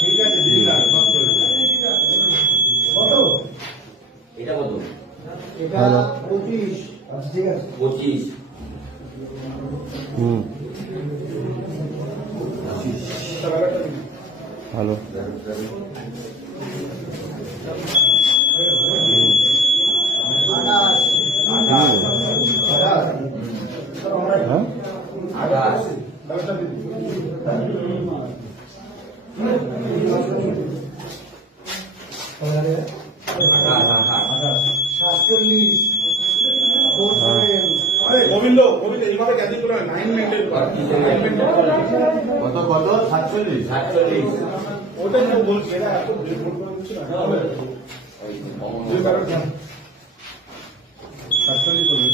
ঠিক আছে দিলাম কত এটা কত? এটা 25। আচ্ছা ঠিক আছে 25। ভালো। গোবিন্দ গোবিন্দ এইভাবে ক্যান্সেল করে 9 মিনিটের কত কত 47 47। ওটাই তো বলছি না এত ভুল করে দিচ্ছি না 47